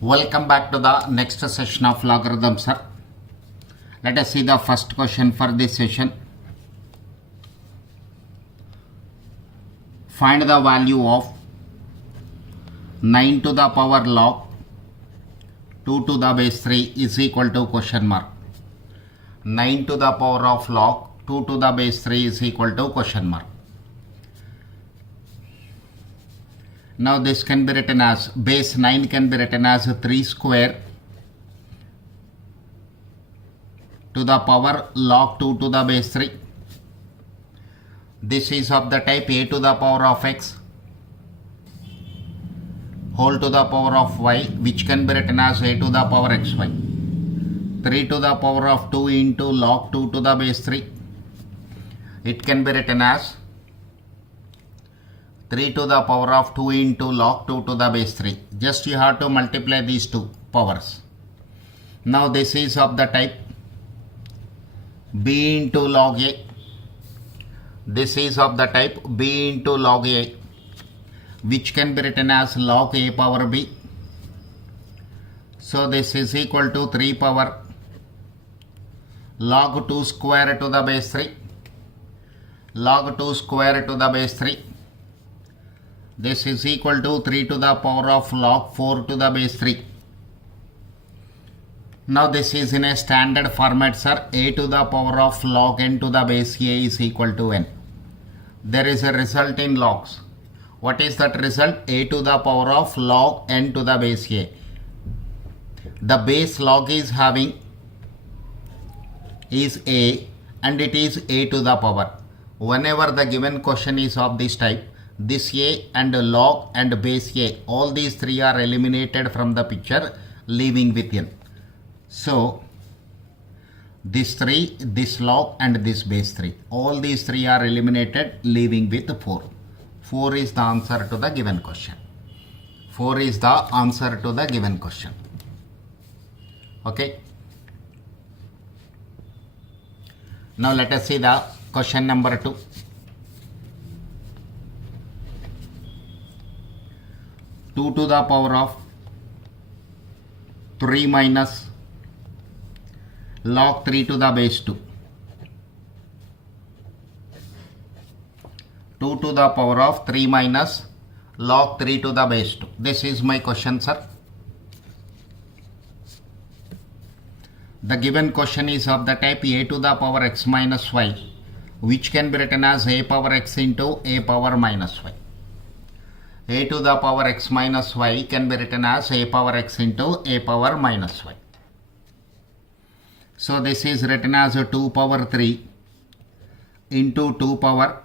Welcome back to the next session of logarithms, sir. Let us see the first question for this session. Find the value of 9 to the power log 2 to the base 3 is equal to question mark. 9 to the power of log 2 to the base 3 is equal to question mark. Now this can be written as base 9 can be written as 3 square to the power log 2 to the base 3. This is of the type a to the power of x whole to the power of y, which can be written as a to the power xy. 3 to the power of 2 into log 2 to the base 3. It can be written as 3 to the power of 2 into log 2 to the base 3. Just you have to multiply these two powers. Now this is of the type b into log a. This is of the type b into log a, which can be written as log a power b. So this is equal to 3 power log 2 square to the base 3. Log 2 square to the base 3. This is equal to 3 to the power of log 4 to the base 3. Now this is in a standard format, sir. A to the power of log n to the base a is equal to n. There is a result in logs. What is that result? A to the power of log n to the base a. The base log is having is a and it is a to the power. Whenever the given question is of this type, this a and log and base a, all these three are eliminated from the picture, leaving with n. So this 3, this log and this base 3, all these three are eliminated, leaving with 4. 4 is the answer to the given question. 4 is the answer to the given question. Okay. Now let us see the question number 2. 2 to the power of 3 minus log 3 to the base 2. 2 to the power of 3 minus log 3 to the base 2. This is my question, sir. The given question is of the type a to the power x minus y, which can be written as a power x into a power minus y. A to the power x minus y can be written as a power x into a power minus y. So this is written as 2 power 3 into 2 power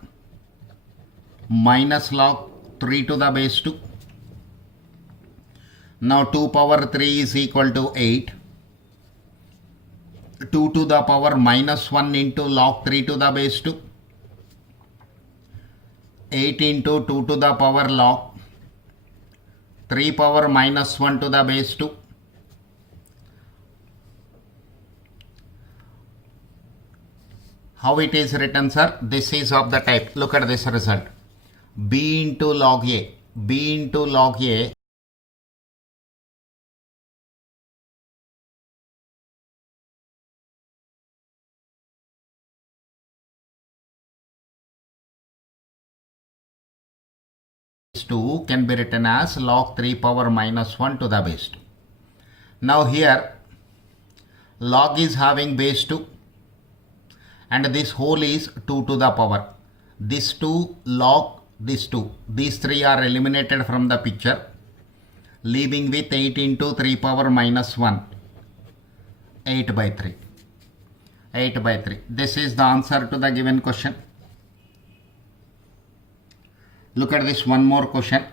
minus log 3 to the base 2. Now 2 power 3 is equal to 8. 2 to the power minus 1 into log 3 to the base 2. 8 into 2 to the power log 3 power minus 1 to the base 2. How it is written, sir? This is of the type, look at this result, b into log a. B into log a base 2 can be written as log 3 power minus 1 to the base 2. Now here log is having base 2 and this whole is 2 to the power. This 2 log this 2. These three are eliminated from the picture, leaving with 8 into 3 power minus 1. 8 by 3. 8 by 3. This is the answer to the given question. Look at this one more question.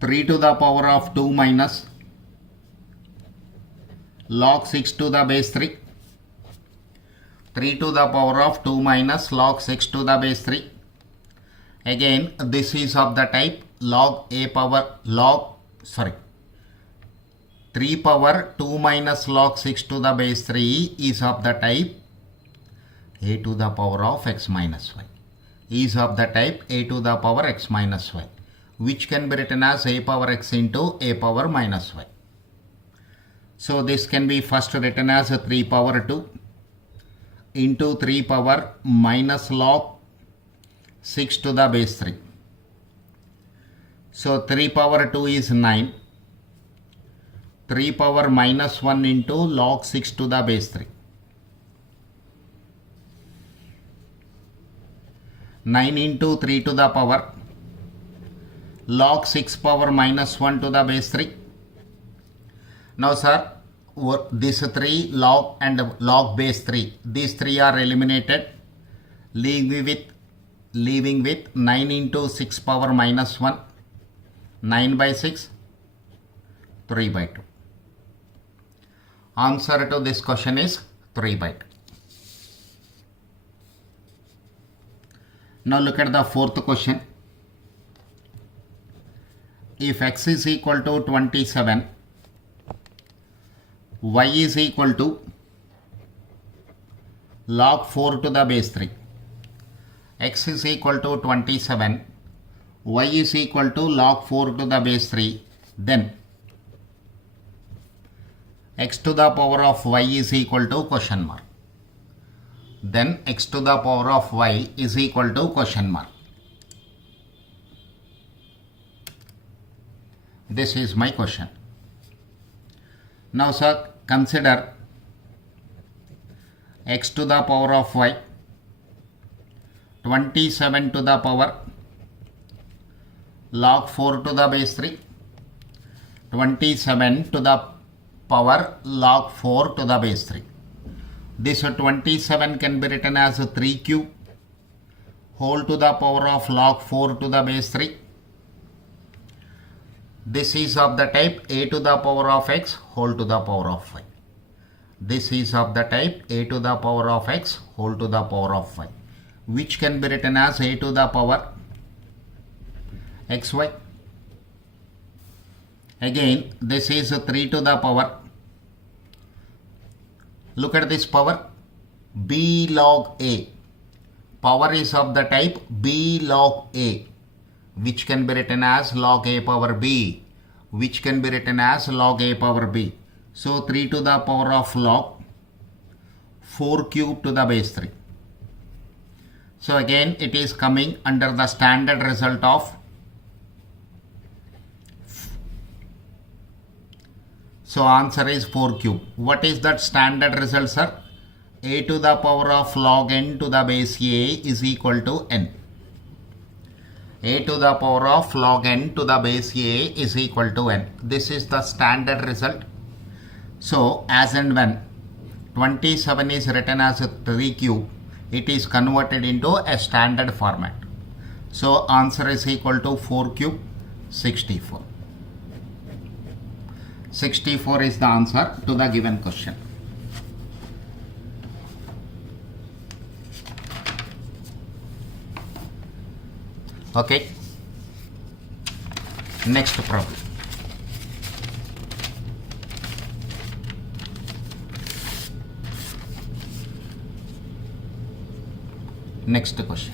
3 to the power of 2 minus log 6 to the base 3. 3 to the power of 2 minus log 6 to the base 3. Again, this is of the type log a power 3 power 2 minus log 6 to the base 3 is of the type a to the power of x minus y. Is of the type a to the power x minus y. which can be written as a power x into a power minus y. So this can be first written as 3 power 2 into 3 power minus log 6 to the base 3. So 3 power 2 is 9. 3 power minus 1 into log 6 to the base 3. 9 into 3 to the power log 6 power minus 1 to the base 3. Now sir, this 3 log and log base 3, these 3 are eliminated, leaving with 9 into 6 power minus 1, 9 by 6, 3 by 2. Answer to this question is 3 by 2. Now look at the fourth question. If x is equal to 27, y is equal to log 4 to the base 3. X is equal to 27, y is equal to log 4 to the base 3. Then x to the power of y is equal to question mark. Then x to the power of y is equal to question mark. This is my question. Now sir, consider x to the power of y, 27 to the power log 4 to the base 3, 27 to the power log 4 to the base 3. This 27 can be written as 3 cube whole to the power of log 4 to the base 3. This is of the type a to the power of x whole to the power of y. This is of the type a to the power of x whole to the power of y, which can be written as a to the power xy. Again, this is 3 to the power. Look at this power, b log a. Power is of the type b log a, which can be written as log a power b, which can be written as log a power b. So 3 to the power of log 4 cube to the base 3. So again it is coming under the standard result of, so answer is 4 cube. What is that standard result, sir? A to the power of log n to the base a is equal to n. A to the power of log n to the base a is equal to n. This is the standard result. So as and when 27 is written as 3 cube, it is converted into a standard format. So answer is equal to 4 cube, 64. 64 is the answer to the given question. Okay. Next problem. Next question.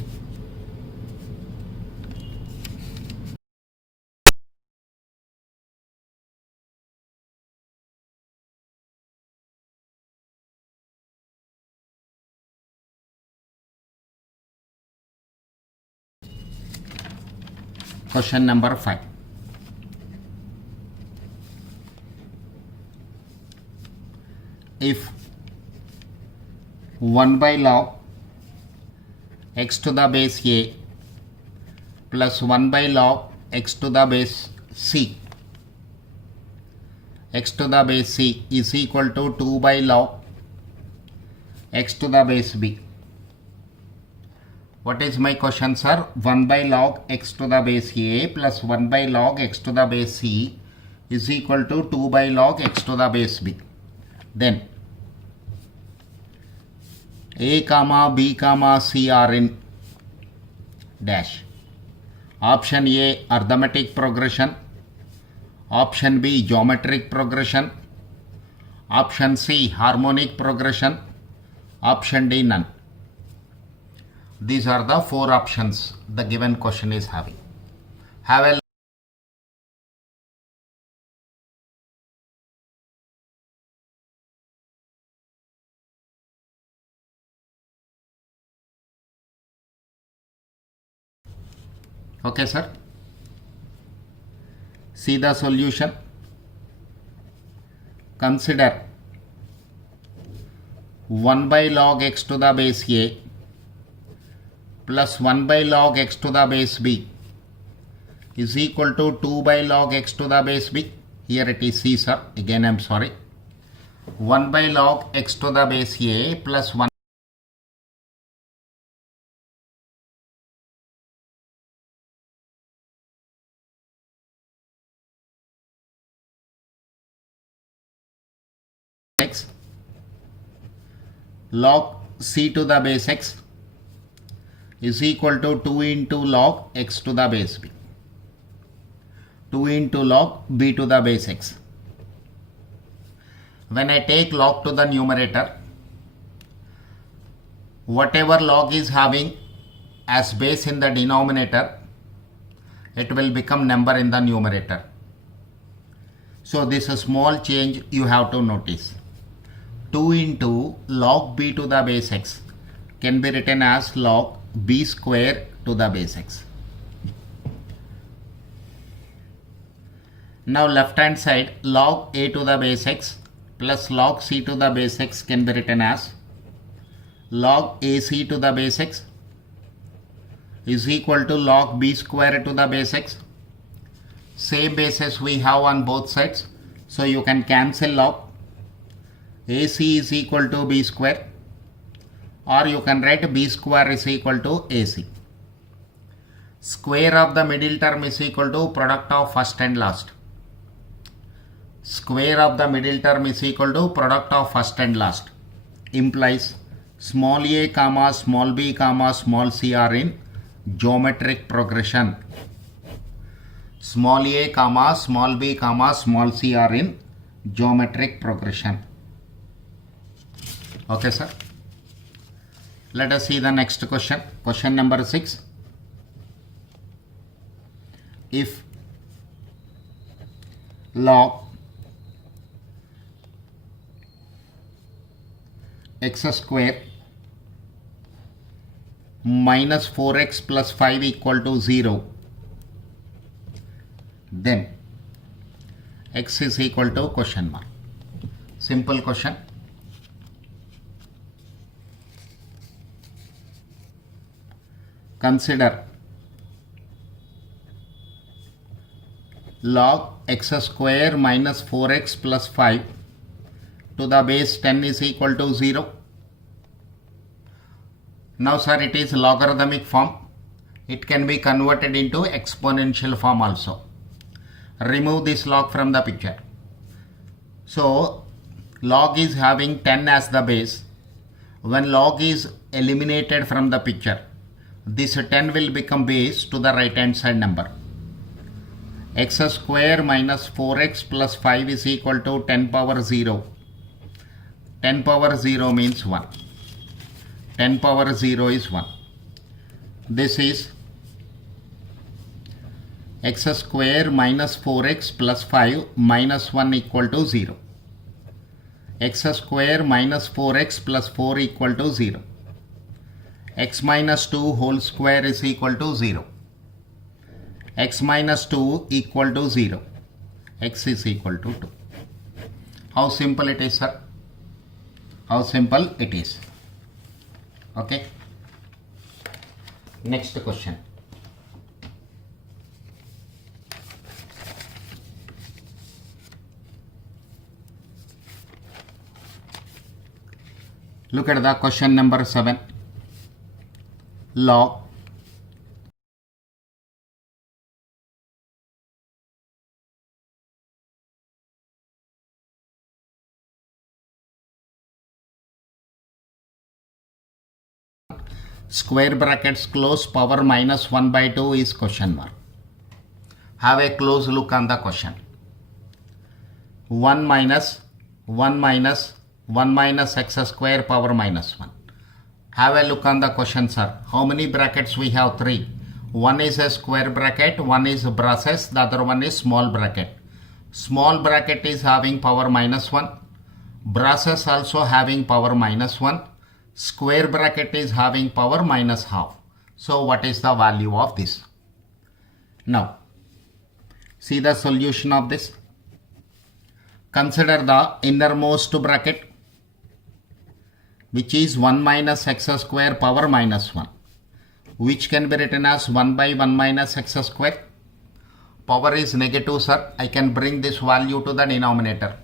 Question number 5. If 1 by log x to the base a plus 1 by log x to the base c, x to the base c is equal to 2 by log x to the base b. What is my question, sir? 1 by log x to the base a plus 1 by log x to the base c is equal to 2 by log x to the base b. Then a comma b comma c are in dash. Option A, arithmetic progression. Option B, geometric progression. Option C, harmonic progression. Option D, none. These are the 4 options the given question is having. Have a Okay, sir. See the solution. Consider 1 by log x to the base a plus 1 by log x to the base b is equal to 2 by log x to the base b. Here it is c, sir. Again I am sorry. 1 by log x to the base a plus 1 x log c to the base x is equal to 2 into log x to the base b. 2 into log b to the base x. When I take log to the numerator, whatever log is having as base in the denominator, it will become number in the numerator. So this is a small change you have to notice. 2 into log b to the base x can be written as log b square to the base x. Now left hand side, log a to the base x plus log c to the base x can be written as log ac to the base x is equal to log b square to the base x. Same bases we have on both sides, so you can cancel log. AC is equal to b square, or you can write b square is equal to AC. Square of the middle term is equal to product of first and last. Square of the middle term is equal to product of first and last. Implies small a comma small b comma small c are in geometric progression. Small a comma small b comma small c are in geometric progression. Okay, sir. Let us see the next question. Question number 6. If log x square minus 4x plus 5 equal to 0, then x is equal to question mark. Simple question. Consider log x square minus 4x plus 5 to the base 10 is equal to 0. Now sir, it is logarithmic form. It can be converted into exponential form also. Remove this log from the picture. So log is having 10 as the base. When log is eliminated from the picture, this 10 will become base to the right hand side number. X square minus 4x plus 5 is equal to 10 power 0. 10 power 0 means 1. 10 power 0 is 1. This is x square minus 4x plus 5 minus 1 equal to 0. X square minus 4x plus 4 equal to 0. X minus 2 whole square is equal to 0. X minus 2 equal to 0. X is equal to 2. How simple it is, sir? How simple it is. Okay. Next question. Look at the question number 7. Log square brackets close power minus 1 by 2 is question mark. Have a close look on the question. 1 minus x square power minus 1. Have a look on the question, sir. How many brackets we have? 3. One is a square bracket, one is braces, the other one is small bracket. Small bracket is having power minus 1. Braces also having power minus 1. Square bracket is having power minus half. So what is the value of this? Now see the solution of this. Consider the innermost bracket, which is 1 minus x square power minus 1, which can be written as 1 by 1 minus x square. Power is negative, sir. I can bring this value to the denominator.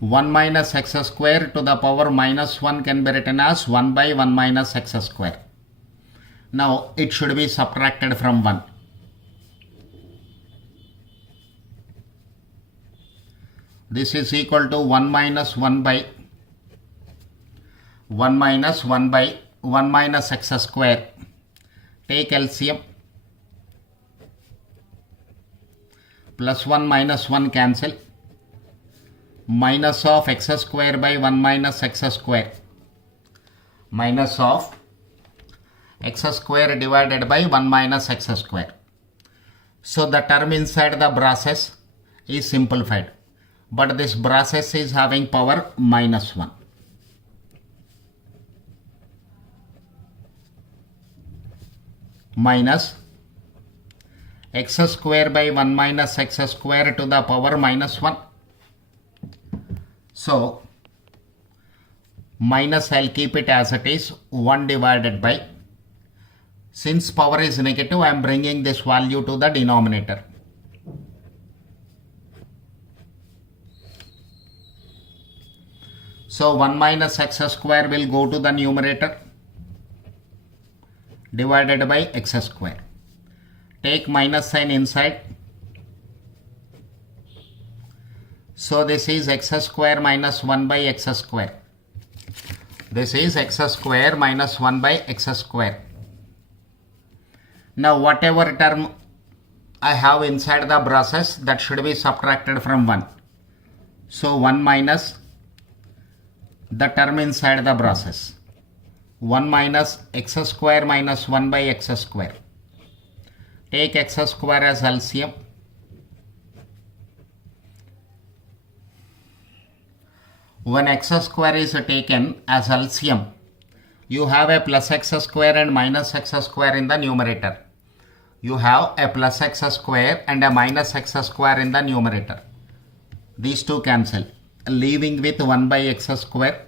1 minus x square to the power minus 1 can be written as 1 by 1 minus x square. Now it should be subtracted from 1. This is equal to 1 minus 1 by 1 minus 1 by 1 minus x square. Take LCM. Plus 1 minus 1 cancel. Minus of x square by 1 minus x square. Minus of x square divided by 1 minus x square. So the term inside the braces is simplified. But this braces is having power minus 1. Minus x square by 1 minus x square to the power minus 1. So minus, I'll keep it as it is, 1 divided by, since power is negative, I am bringing this value to the denominator. So 1 minus x square will go to the numerator divided by x square. Take minus sign inside. So this is x square minus 1 by x square. This is x square minus 1 by x square. Now whatever term I have inside the braces, that should be subtracted from 1. So 1 minus the term inside the braces. 1 minus x square minus 1 by x square. Take x square as LCM. When x square is taken as LCM, you have a plus x square and minus x square in the numerator. You have a plus x square and a minus x square in the numerator. These two cancel, leaving with 1 by x square.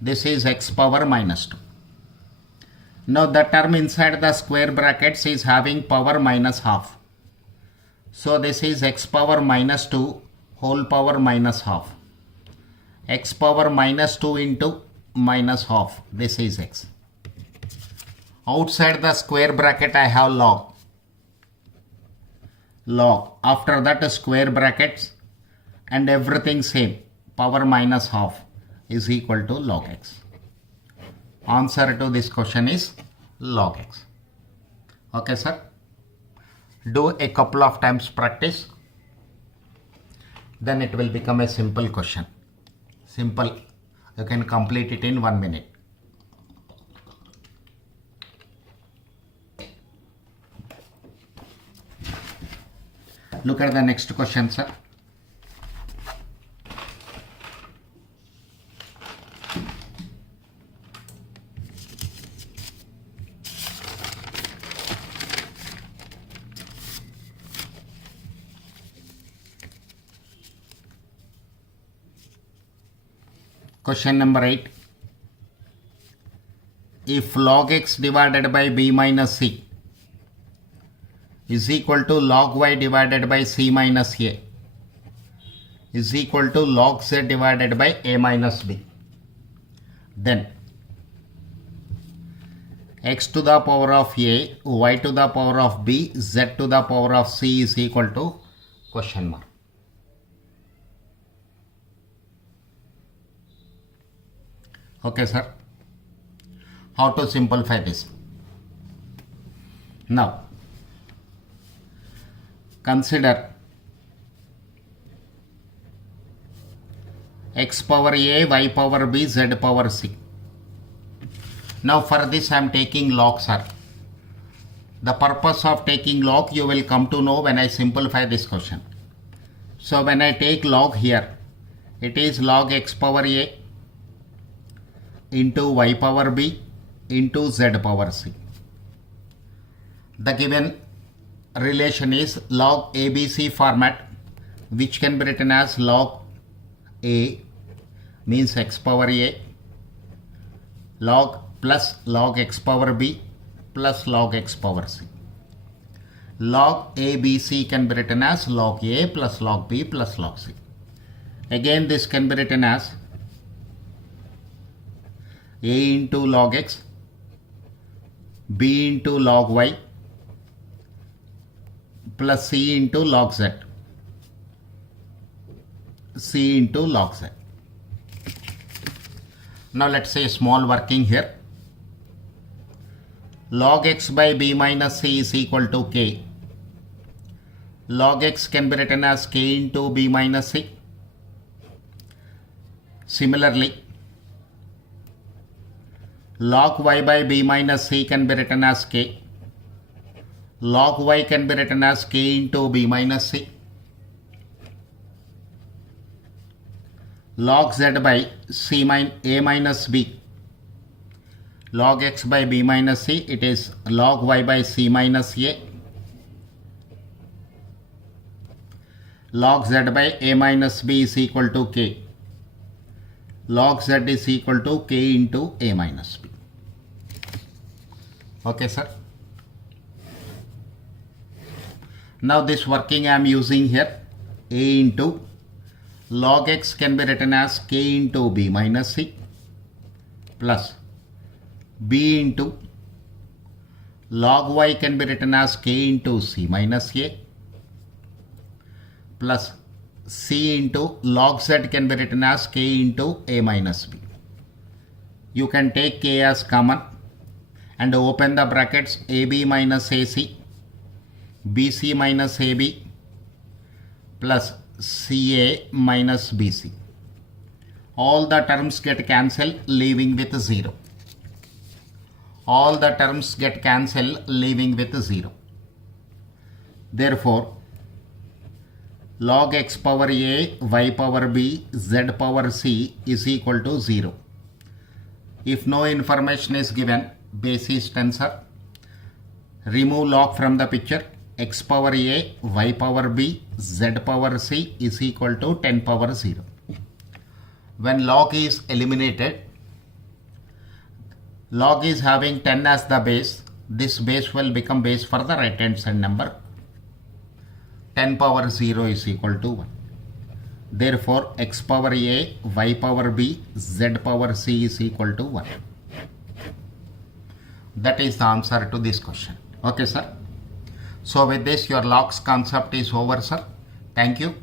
This is x power minus 2. Now the term inside the square brackets is having power minus half. So this is x power minus 2 whole power minus half. X power minus 2 into minus half. This is x. Outside the square bracket I have log. Log. After that square brackets and everything same. Power minus half is equal to log x. Answer to this question is log x. Okay, sir. Do a couple of times practice. Then it will become a simple question. Simple. You can complete it in 1 minute. Look at the next question, sir. Question number 8. If log x divided by b minus c is equal to log y divided by c minus a is equal to log z divided by a minus b, then x to the power of a, y to the power of b, z to the power of c is equal to question mark. Okay, sir. How to simplify this? Now, consider x power a, y power b, z power c. Now for this I am taking log, sir. The purpose of taking log you will come to know when I simplify this question. So when I take log here, it is log x power a into y power b into z power c. The given relation is log ABC format, which can be written as log A means x power A, log plus log x power B plus log x power C. Log ABC can be written as log A plus log B plus log C. Again, this can be written as A into log x, B into log y plus C into log z, C into log z. Now let's say small working here. Log x by b minus c is equal to k. Log x can be written as k into b minus c. Similarly, log y by b minus c can be written as k. Log y can be written as k into b minus c. Log z by a minus b. Log x by b minus c, it is log y by c minus a. Log z by a minus b is equal to k. Log z is equal to k into a minus b. Okay, sir. Now this working I am using here. A into log x can be written as k into b minus c plus b into log y can be written as k into c minus a plus c into log z can be written as k into a minus b. You can take k as common and open the brackets ab minus ac, bc minus ab plus ca minus bc. All the terms get cancelled, leaving with 0. All the terms get cancelled, leaving with 0. Therefore, log x power a, y power b, z power c is equal to 0. If no information is given, basis tensor, remove log from the picture. X power a, y power b, z power c is equal to 10 power 0. When log is eliminated, log is having 10 as the base. This base will become base for the right hand side number. 10 power 0 is equal to 1. Therefore, x power a, y power b, z power c is equal to 1. That is the answer to this question. Okay, sir. So with this, your logs concept is over, sir. Thank you.